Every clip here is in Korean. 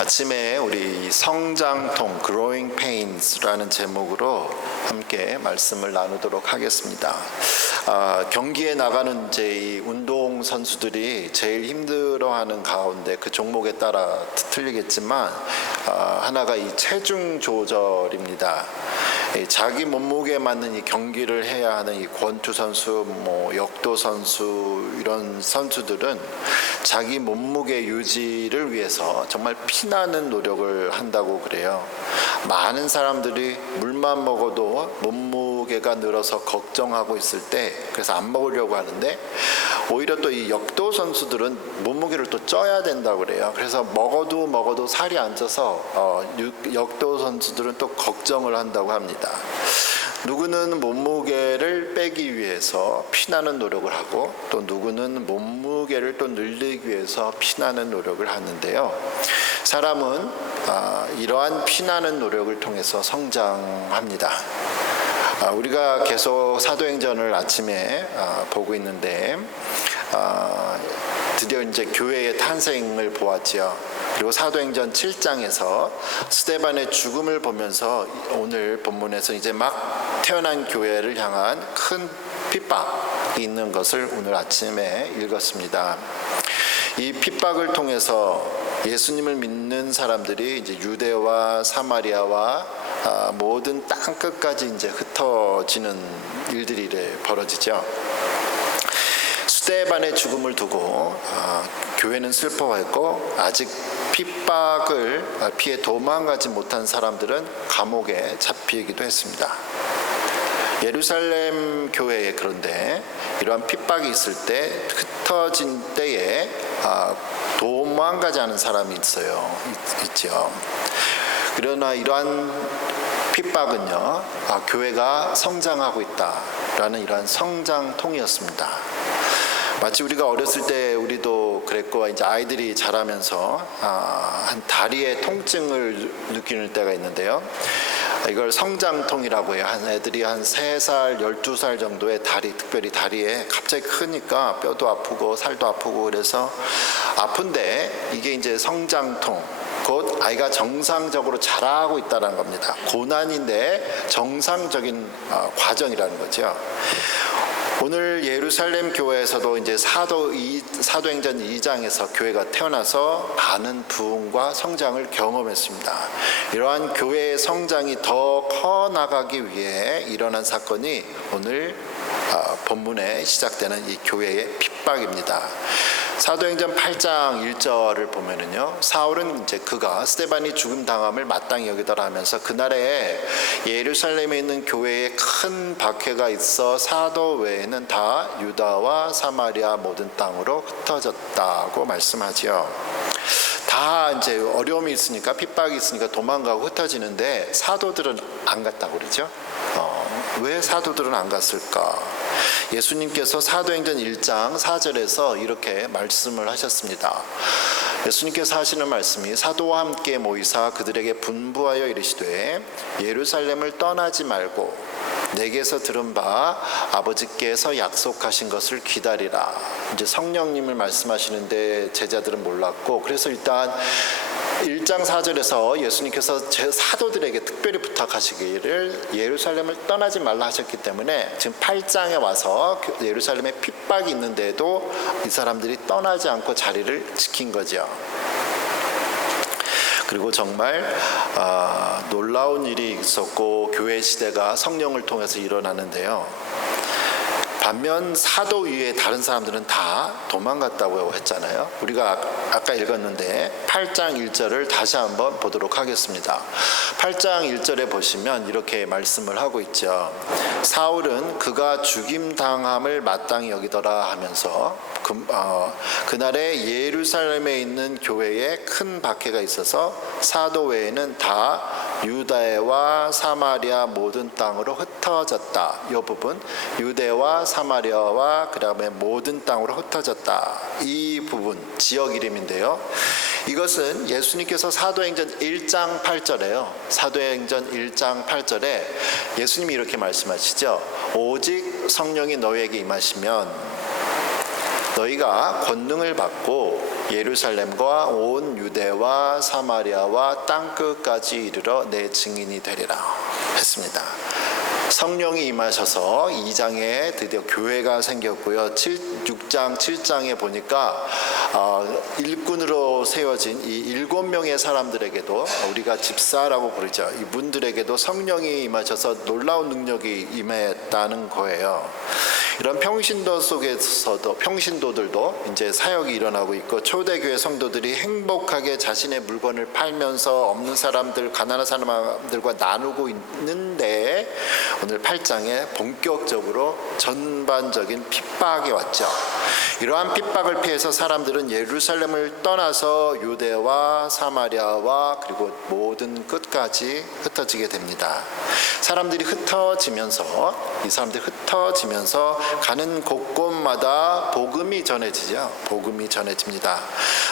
아침에 우리 성장통 Growing Pains라는 제목으로 함께 말씀을 나누도록 하겠습니다. 아, 경기에 나가는 이 운동 선수들이 제일 힘들어하는 가운데 그 종목에 따라 틀리겠지만 아, 하나가 이 체중 조절입니다. 이 자기 몸무게에 맞는 이 경기를 해야 하는 이 권투 선수, 뭐 역도 선수 이런 선수들은 자기 몸무게 유지를 위해서 정말 피나는 노력을 한다고 그래요. 많은 사람들이 물만 먹어도 몸무 게가 늘어서 걱정하고 있을 때 그래서 안 먹으려고 하는데 오히려 또 이 역도 선수들은 몸무게를 또 쪄야 된다고 그래요. 그래서 먹어도 먹어도 살이 안 쪄서 어, 육- 역도 선수들은 또 걱정을 한다고 합니다. 누구는 몸무게를 빼기 위해서 피나는 노력을 하고 또 누구는 몸무게를 또 늘리기 위해서 피나는 노력을 하는데요. 사람은 아, 이러한 피나는 노력을 통해서 성장합니다. 아, 우리가 계속 사도행전을 아침에 아, 보고 있는데 아, 드디어 이제 교회의 탄생을 보았지요. 그리고 사도행전 7장에서 스테반의 죽음을 보면서 오늘 본문에서 이제 막 태어난 교회를 향한 큰 핍박이 있는 것을 오늘 아침에 읽었습니다. 이 핍박을 통해서 예수님을 믿는 사람들이 이제 유대와 사마리아와 아, 모든 땅 끝까지 이제 흩어지는 일들이 벌어지죠. 스테반의 죽음을 두고 아, 교회는 슬퍼했고 아직 핍박을 아, 피해 도망가지 못한 사람들은 감옥에 잡히기도 했습니다. 예루살렘 교회에 그런데 이러한 핍박이 있을 때 흩어진 때에 아, 도망가지 않은 사람이 있어요. 있, 있죠. 그러나 이러한 핍박은요, 아, 교회가 성장하고 있다라는 이러한 성장통이었습니다. 마치 우리가 어렸을 때 우리도 그랬고 이제 아이들이 자라면서 아, 한 다리에 통증을 느끼는 때가 있는데요. 이걸 성장통이라고 해요. 한 애들이 한 3살, 12살 정도의 다리, 특별히 다리에 갑자기 크니까 뼈도 아프고 살도 아프고 그래서 아픈데 이게 이제 성장통. 곧 아이가 정상적으로 자라고 있다는 겁니다. 고난인데 정상적인 어, 과정이라는 거죠. 오늘 예루살렘 교회에서도 이제 사도 이, 사도행전 2장에서 교회가 태어나서 많은 부흥과 성장을 경험했습니다. 이러한 교회의 성장이 더 커 나가기 위해 일어난 사건이 오늘 아, 본문에 시작되는 이 교회의 핍박입니다. 사도행전 8장 1절을 보면은요. 사울은 이제 그가 스테반이 죽음 당함을 마땅히 여기더라 하면서 그날에 예루살렘에 있는 교회에 큰 박해가 있어 사도 외에는 다 유다와 사마리아 모든 땅으로 흩어졌다고 말씀하지요. 다 이제 어려움이 있으니까 핍박이 있으니까 도망가고 흩어지는데 사도들은 안 갔다고 그러죠. 어, 왜 사도들은 안 갔을까? 예수님께서 사도행전 1장 4절에서 이렇게 말씀을 하셨습니다. 예수님께서 하시는 말씀이 사도와 함께 모이사 그들에게 분부하여 이르시되 예루살렘을 떠나지 말고 내게서 들은 바 아버지께서 약속하신 것을 기다리라. 이제 성령님을 말씀하시는데 제자들은 몰랐고 그래서 일단 1장 4절에서 예수님께서 제 사도들에게 특별히 부탁하시기를 예루살렘을 떠나지 말라 하셨기 때문에 지금 8장에 와서 그 예루살렘에 핍박이 있는데도 이 사람들이 떠나지 않고 자리를 지킨 거죠. 그리고 정말 아, 놀라운 일이 있었고 교회 시대가 성령을 통해서 일어나는데요. 반면 사도 위에 다른 사람들은 다 도망갔다고 했잖아요. 우리가 아- 아까 읽었는데 8장 1절을 다시 한번 보도록 하겠습니다. 8장 1절에 보시면 이렇게 말씀을 하고 있죠. 사울은 그가 죽임 당함을 마땅히 여기더라 하면서 그, 어, 그날에 예루살렘에 있는 교회에 큰 박해가 있어서 사도 외에는 다 유다와 사마리아 모든 땅으로 흩어졌다. 이 부분 유대와 사마리아와 그다음에 모든 땅으로 흩어졌다. 이 부분 지역 이름인데요. 이것은 예수님께서 사도행전 1장 8절에요. 사도행전 1장 8절에 예수님이 이렇게 말씀하시죠. 오직 성령이 너희에게 임하시면 너희가 권능을 받고 예루살렘과 온 유대와 사마리아와 땅 끝까지 이르러 내 증인이 되리라 했습니다. 성령이 임하셔서 2장에 드디어 교회가 생겼고요. 7, 6장, 7장에 보니까 어, 일꾼으로 세워진 이 일곱 명의 사람들에게도 우리가 집사라고 부르죠. 이분들에게도 성령이 임하셔서 놀라운 능력이 임했다는 거예요. 이런 평신도 속에서도 평신도들도 이제 사역이 일어나고 있고 초대교회 성도들이 행복하게 자신의 물건을 팔면서 없는 사람들 가난한 사람들과 나누고 있는데 오늘 8장에 본격적으로 전반적인 핍박이 왔죠. 이러한 핍박을 피해서 사람들은 예루살렘을 떠나서 유대와 사마리아와 그리고 모든 끝까지 흩어지게 됩니다. 사람들이 흩어지면서 이 사람들이 흩어지면서 가는 곳곳마다 복음이 전해지죠. 복음이 전해집니다.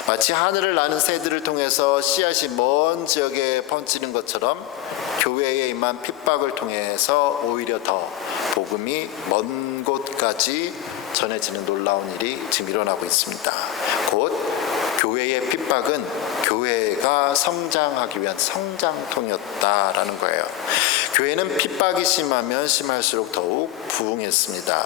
마치 하늘을 나는 새들을 통해서 씨앗이 먼 지역에 번지는 것처럼 교회에 임한 핍박을 통해서 오히려 더 복음이 먼 곳까지 전해지는 놀라운 일이 지금 일어나고 있습니다. 곧 교회의 핍박은 교회가 성장하기 위한 성장통이었다라는 거예요. 교회는 핍박이 심하면 심할수록 더욱 부흥했습니다.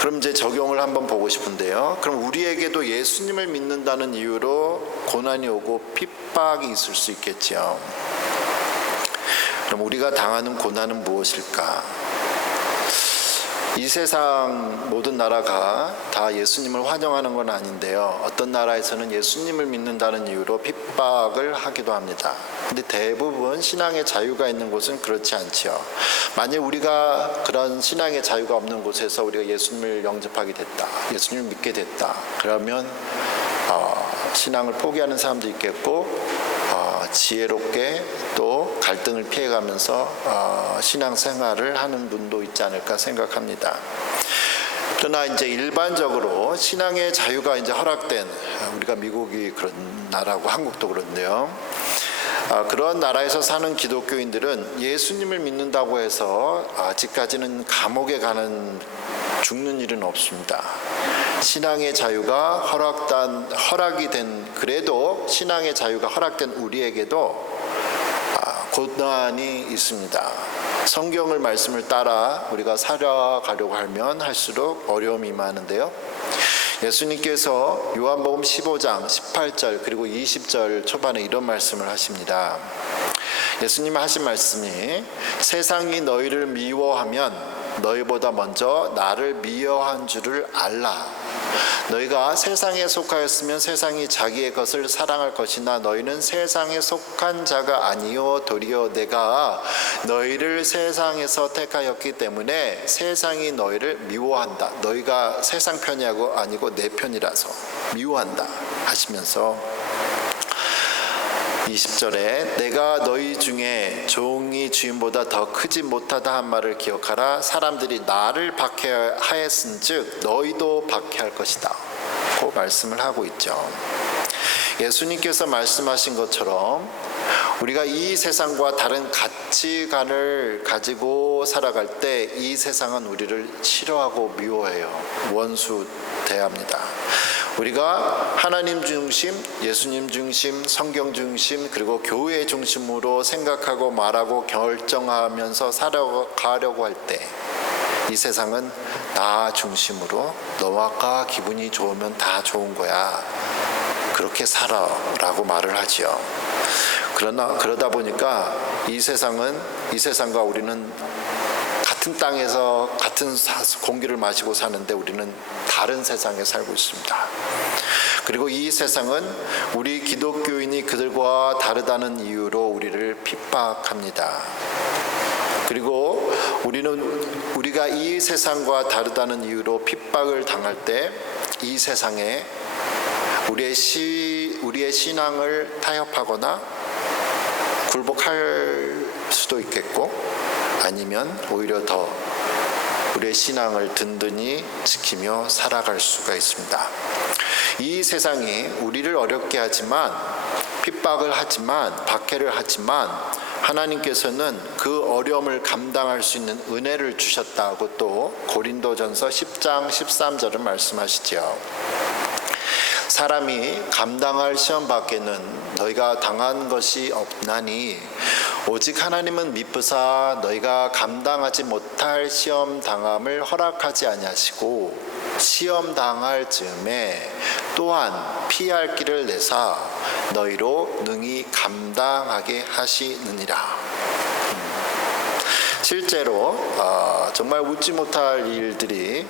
그럼 이제 적용을 한번 보고 싶은데요. 그럼 우리에게도 예수님을 믿는다는 이유로 고난이 오고 핍박이 있을 수 있겠죠. 그럼 우리가 당하는 고난은 무엇일까? 이 세상 모든 나라가 다 예수님을 환영하는 건 아닌데요. 어떤 나라에서는 예수님을 믿는다는 이유로 핍박을 하기도 합니다. 근데 대부분 신앙의 자유가 있는 곳은 그렇지 않지요. 만약 우리가 그런 신앙의 자유가 없는 곳에서 우리가 예수님을 영접하게 됐다. 예수님을 믿게 됐다. 그러면 어, 신앙을 포기하는 사람도 있겠고 어, 지혜롭게 또 갈등을 피해가면서 어, 신앙생활을 하는 분도 있지 않을까 생각합니다. 그러나 이제 일반적으로 신앙의 자유가 이제 허락된 우리가 미국이 그런 나라고 한국도 그런데요. 아, 그런 나라에서 사는 기독교인들은 예수님을 믿는다고 해서 아직까지는 감옥에 가는 죽는 일은 없습니다. 신앙의 자유가 허락된 허락이 된 그래도 신앙의 자유가 허락된 우리에게도 아, 고난이 있습니다. 성경을 말씀을 따라 우리가 살아가려고 하면 할수록 어려움이 많은데요. 예수님께서 요한복음 15장 18절 그리고 20절 초반에 이런 말씀을 하십니다. 예수님 하신 말씀이 세상이 너희를 미워하면 너희보다 먼저 나를 미워한 줄을 알라. 너희가 세상에 속하였으면 세상이 자기의 것을 사랑할 것이나 너희는 세상에 속한 자가 아니요 도리어 내가 너희를 세상에서 택하였기 때문에 세상이 너희를 미워한다. 너희가 세상 편이하고 아니고 내 편이라서 미워한다 하시면서 20절에 내가 너희 중에 종이 주인보다 더 크지 못하다 한 말을 기억하라. 사람들이 나를 박해하였은즉 너희도 박해할 것이다. 고 말씀을 하고 있죠. 예수님께서 말씀하신 것처럼 우리가 이 세상과 다른 가치관을 가지고 살아갈 때 이 세상은 우리를 싫어하고 미워해요. 원수 대합니다 우리가 하나님 중심, 예수님 중심, 성경 중심, 그리고 교회 중심으로 생각하고 말하고 결정하면서 살아가려고 할 때 이 세상은 나 중심으로 너와 기분이 좋으면 다 좋은 거야. 그렇게 살아라고 말을 하지요. 그러나 그러다 보니까 이 세상은 이 세상과 우리는 같은 땅에서 같은 공기를 마시고 사는데 우리는 다른 세상에 살고 있습니다. 그리고 이 세상은 우리 기독교인이 그들과 다르다는 이유로 우리를 핍박합니다. 그리고 우리는 우리가 이 세상과 다르다는 이유로 핍박을 당할 때 이 세상에 우리의 시 우리의 신앙을 타협하거나 굴복할 수도 있겠고 아니면 오히려 더 우리의 신앙을 든든히 지키며 살아갈 수가 있습니다. 이 세상이 우리를 어렵게 하지만 핍박을 하지만 박해를 하지만 하나님께서는 그 어려움을 감당할 수 있는 은혜를 주셨다고 또 고린도전서 10장 13절을 말씀하시죠. 사람이 감당할 시험 밖에는 너희가 당한 것이 없나니 오직 하나님은 미쁘사 너희가 감당하지 못할 시험 당함을 허락하지 아니하시고 시험 당할 즈음에 또한 피할 길을 내사 너희로 능히 감당하게 하시느니라. 실제로 어, 정말 웃지 못할 일들이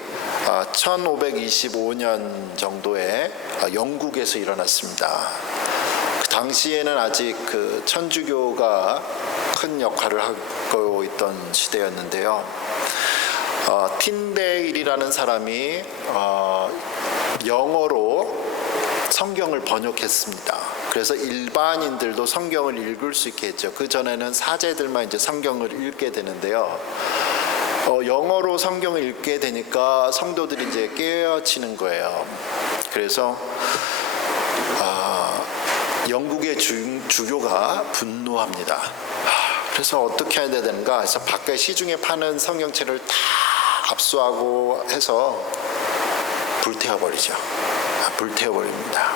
어, 1525년 정도에 어, 영국에서 일어났습니다. 그 당시에는 아직 그 천주교가 큰 역할을 하고 있던 시대였는데요. 어, 틴데일이라는 사람이 어, 영어로 성경을 번역했습니다. 그래서 일반인들도 성경을 읽을 수 있게 했죠. 그 전에는 사제들만 이제 성경을 읽게 되는데요. 어, 영어로 성경을 읽게 되니까 성도들이 이제 깨어치는 거예요. 그래서 아, 영국의 주, 주교가 분노합니다. 아, 그래서 어떻게 해야 되는가 해서 밖에 시중에 파는 성경책을 다 압수하고 해서 불태워버리죠. 아, 불태워버립니다.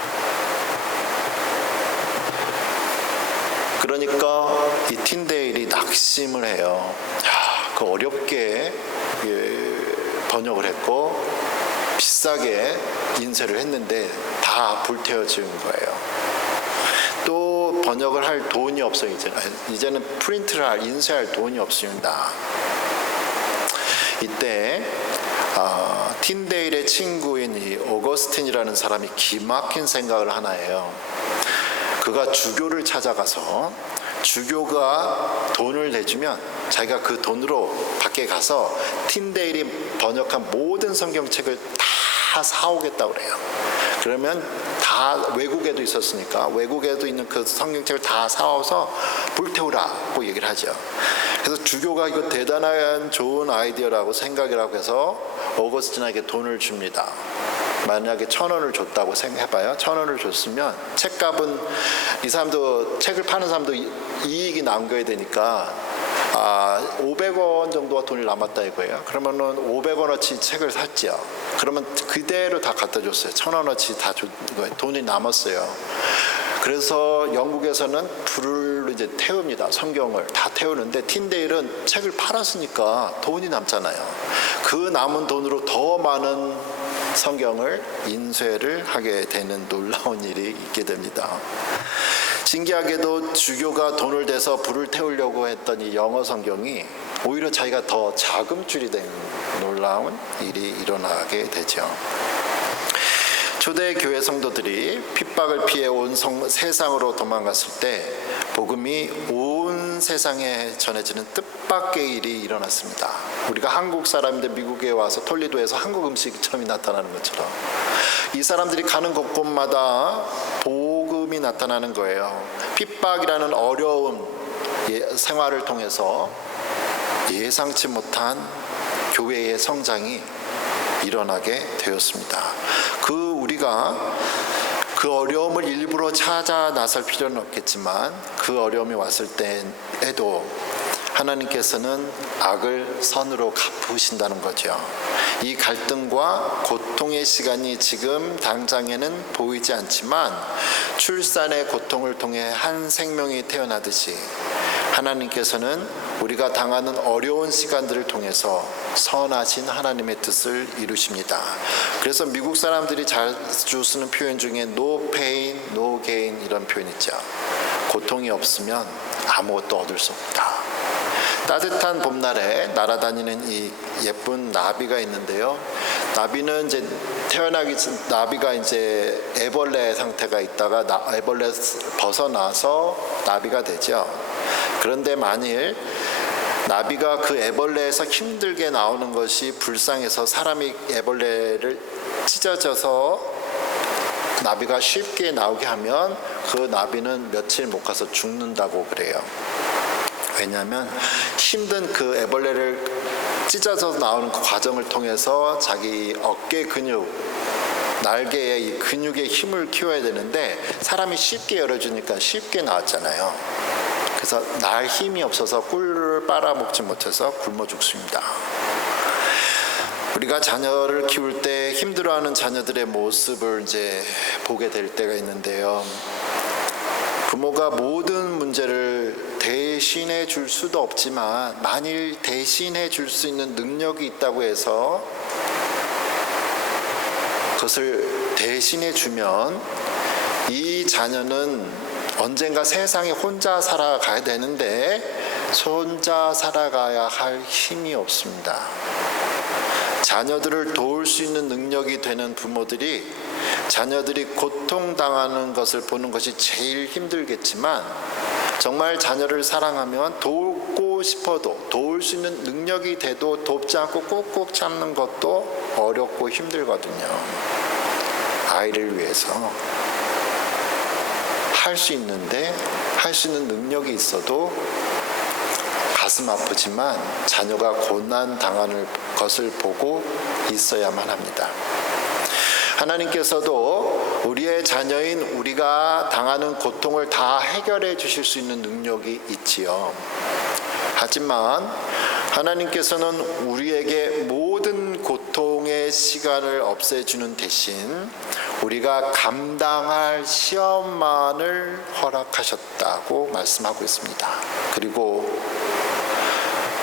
그러니까 이 틴데일이 낙심을 해요. 야, 그 어렵게 예, 번역을 했고 비싸게 인쇄를 했는데 다 불태워진 거예요. 또 번역을 할 돈이 없어요. 이제는 이제는 프린트를 할 인쇄할 돈이 없습니다. 이때 아, 틴데일의 친구인 이 오거스틴이라는 사람이 기막힌 생각을 하나 해요. 그가 주교를 찾아가서 주교가 돈을 내주면 자기가 그 돈으로 밖에 가서 틴데일이 번역한 모든 성경책을 다 사오겠다고 그래요. 그러면 다 외국에도 있었으니까 외국에도 있는 그 성경책을 다 사와서 불태우라고 얘기를 하죠. 그래서 주교가 이거 대단한 좋은 아이디어라고 생각이라고 해서 오거스틴에게 돈을 줍니다. 만약에 천 원을 줬다고 생각해봐요. 천 원을 줬으면 책값은 이 사람도 책을 파는 사람도 이- 이익이 남겨야 되니까 아, 500원 정도가 돈이 남았다 이거예요. 그러면은 500원어치 책을 샀죠. 그러면 그대로 다 갖다 줬어요. 천 원어치 다 줬, 거예요. 돈이 남았어요. 그래서 영국에서는 불을 이제 태웁니다. 성경을 다 태우는데 틴데일은 책을 팔았으니까 돈이 남잖아요. 그 남은 돈으로 더 많은 성경을 인쇄를 하게 되는 놀라운 일이 있게 됩니다. 신기하게도 주교가 돈을 대서 불을 태우려고 했던 이 영어 성경이 오히려 자기가 더 자금줄이 된 놀라운 일이 일어나게 되죠. 초대 교회 성도들이 핍박을 피해 온 성- 세상으로 도망갔을 때 복음이 온 세상에 전해지는 뜻밖의 일이 일어났습니다. 우리가 한국 사람인데 미국에 와서 톨리도에서 한국 음식점이 나타나는 것처럼 이 사람들이 가는 곳곳마다 나타나는 거예요. 핍박이라는 어려운 예- 생활을 통해서 예상치 못한 교회의 성장이 일어나게 되었습니다. 그 우리가 그 어려움을 일부러 찾아 나설 필요는 없겠지만 그 어려움이 왔을 때에도 하나님께서는 악을 선으로 갚으신다는 거죠. 이 갈등과 고통의 시간이 지금 당장에는 보이지 않지만 출산의 고통을 통해 한 생명이 태어나듯이 하나님께서는 우리가 당하는 어려운 시간들을 통해서 선하신 하나님의 뜻을 이루십니다. 그래서 미국 사람들이 자주 쓰는 표현 중에 no pain, no gain 이런 표현 있죠. 고통이 없으면 아무것도 얻을 수 없다. 따뜻한 봄날에 날아다니는 이 예쁜 나비가 있는데요. 나비는 이제 태어나기 전 나비가 이제 애벌레 상태가 있다가 나, 애벌레 벗어나서 나비가 되죠. 그런데 만일 나비가 그 애벌레에서 힘들게 나오는 것이 불쌍해서 사람이 애벌레를 찢어져서 나비가 쉽게 나오게 하면 그 나비는 며칠 못 가서 죽는다고 그래요. 왜냐하면 힘든 그 애벌레를 찢어서 나오는 그 과정을 통해서 자기 어깨 근육, 날개의 이 근육의 힘을 키워야 되는데 사람이 쉽게 열어주니까 쉽게 나왔잖아요. 그래서 날 힘이 없어서 꿀을 빨아먹지 못해서 굶어 죽습니다. 우리가 자녀를 키울 때 힘들어하는 자녀들의 모습을 이제 보게 될 때가 있는데요. 부모가 모든 문제를 대신해 줄 수도 없지만 만일 대신해 줄 수 있는 능력이 있다고 해서 그것을 대신해 주면 이 자녀는 언젠가 세상에 혼자 살아가야 되는데 혼자 살아가야 할 힘이 없습니다. 자녀들을 도울 수 있는 능력이 되는 부모들이 자녀들이 고통당하는 것을 보는 것이 제일 힘들겠지만 정말 자녀를 사랑하면 돕고 싶어도 도울 수 있는 능력이 돼도 돕지 않고 꾹꾹 참는 것도 어렵고 힘들거든요. 아이를 위해서 할 수 있는데 할 수 있는 능력이 있어도 가슴 아프지만 자녀가 고난 당하는 것을 보고 있어야만 합니다. 하나님께서도 우리의 자녀인 우리가 당하는 고통을 다 해결해 주실 수 있는 능력이 있지요. 하지만 하나님께서는 우리에게 모든 고통의 시간을 없애주는 대신 우리가 감당할 시험만을 허락하셨다고 말씀하고 있습니다. 그리고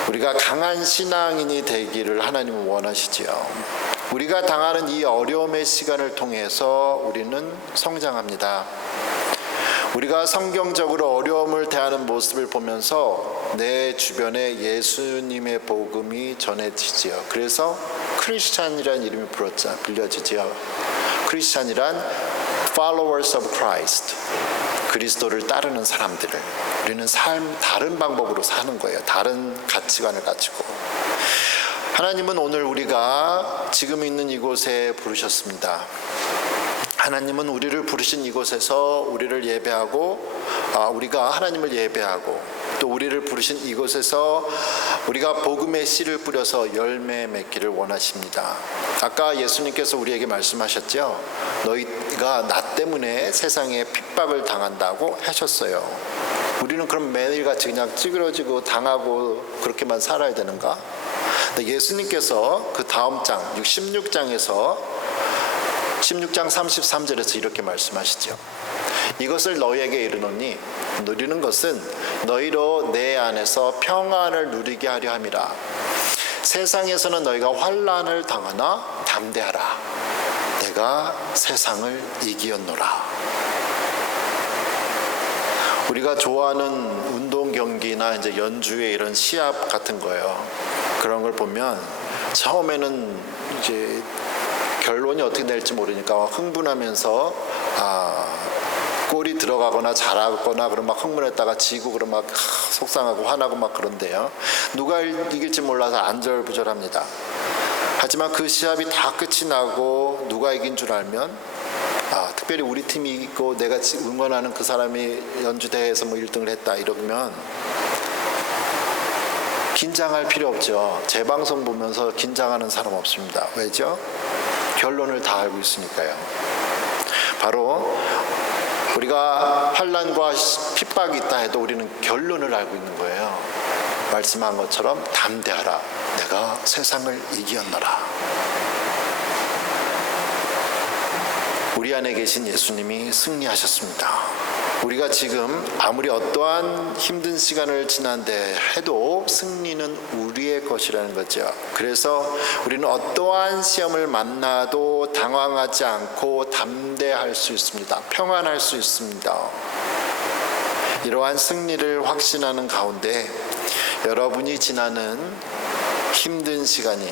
우리가 강한 신앙인이 되기를 하나님은 원하시지요. 우리가 당하는 이 어려움의 시간을 통해서 우리는 성장합니다. 우리가 성경적으로 어려움을 대하는 모습을 보면서 내 주변에 예수님의 복음이 전해지지요. 그래서 크리스찬이라는 이름이 불었자 불려지지요. 크리스찬이란 followers of Christ. 그리스도를 따르는 사람들을 우리는 삶 다른 방법으로 사는 거예요. 다른 가치관을 가지고. 하나님은 오늘 우리가 지금 있는 이곳에 부르셨습니다. 하나님은 우리를 부르신 이곳에서 우리를 예배하고 아, 우리가 하나님을 예배하고 또 우리를 부르신 이곳에서 우리가 복음의 씨를 뿌려서 열매 맺기를 원하십니다. 아까 예수님께서 우리에게 말씀하셨죠. 너희가 나 때문에 세상에 핍박을 당한다고 하셨어요. 우리는 그럼 매일같이 그냥 찌그러지고 당하고 그렇게만 살아야 되는가? 예수님께서 그 다음 장 16장에서 16장 33절에서 이렇게 말씀하시죠. 이것을 너희에게 이르노니 누리는 것은 너희로 내 안에서 평안을 누리게 하려 함이라. 세상에서는 너희가 환란을 당하나 담대하라. 내가 세상을 이기었노라. 우리가 좋아하는 운동 경기나 이제 연주회 이런 시합 같은 거예요. 그런 걸 보면 처음에는 이제 결론이 어떻게 될지 모르니까 흥분하면서 아 골이 들어가거나 잘하거나 그럼 막 흥분했다가 지고 그럼 막 속상하고 화나고 막 그런데요. 누가 이길지 몰라서 안절부절합니다. 하지만 그 시합이 다 끝이 나고 누가 이긴 줄 알면 아, 특별히 우리 팀이 이고 내가 응원하는 그 사람이 연주 대회에서 뭐 1등을 했다 이러면 긴장할 필요 없죠. 재방송 보면서 긴장하는 사람 없습니다. 왜죠? 결론을 다 알고 있으니까요. 바로 우리가 환란과 핍박이 있다 해도 우리는 결론을 알고 있는 거예요. 말씀한 것처럼 담대하라. 내가 세상을 이기었노라. 우리 안에 계신 예수님이 승리하셨습니다. 우리가 지금 아무리 어떠한 힘든 시간을 지난데 해도 승리는 우리의 것이라는 거죠. 그래서 우리는 어떠한 시험을 만나도 당황하지 않고 담대할 수 있습니다. 평안할 수 있습니다. 이러한 승리를 확신하는 가운데 여러분이 지나는 힘든 시간이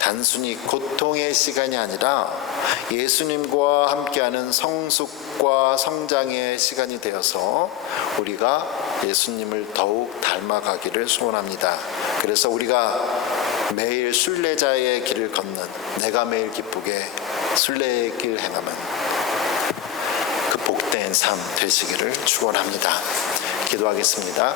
단순히 고통의 시간이 아니라 예수님과 함께하는 성숙과 성장의 시간이 되어서 우리가 예수님을 더욱 닮아가기를 소원합니다. 그래서 우리가 매일 순례자의 길을 걷는 내가 매일 기쁘게 순례의 길 행하면 그 복된 삶 되시기를 축원합니다. 기도하겠습니다.